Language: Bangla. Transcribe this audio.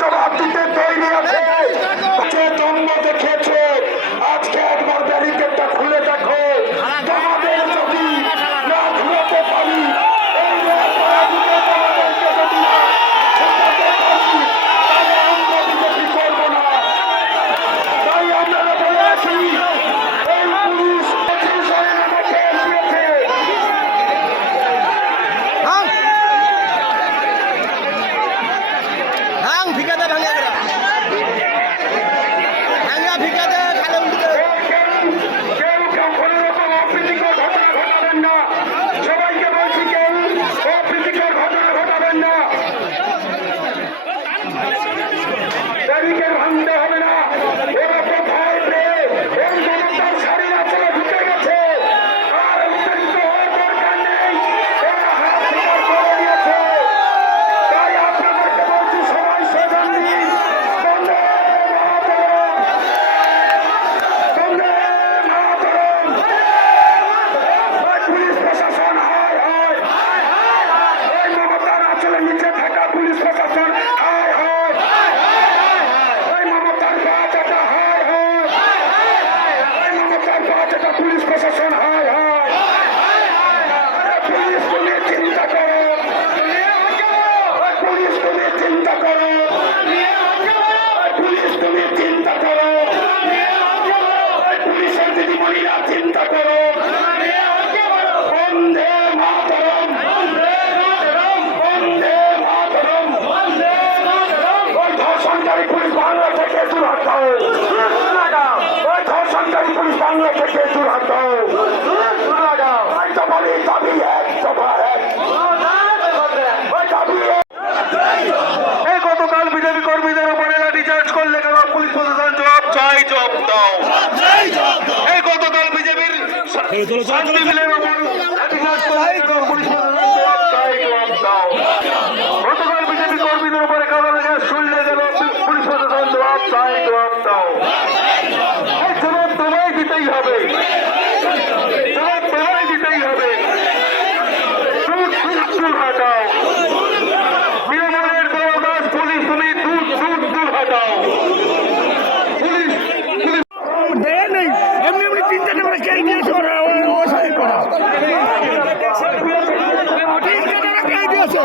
জবাব দিতে তৈরি আছে। দ্বন্দ্ব আচ্ছা, দেখেছে ঠিকাদার esa zona. বাংলা থেকে দূর গতকাল বিজেপি কর্মীদের উপরে করলে পুলিশ প্রশাসন চাই জব দাও। এই গতকাল বিজেপির পুলিশ দাও। গতকাল বিজেপি কর্মীদের উপরে কারণে শুনলে কেন পুলিশ প্রশাসন জবাব চাই, জবাব দাও। হটাও। Police police. দেয় নেই এমনি এমনি তিন চারটে করে কেড়ে নিয়েছে ওরা ও সাইড করা তিন চারটে কেড়ে দিয়েছে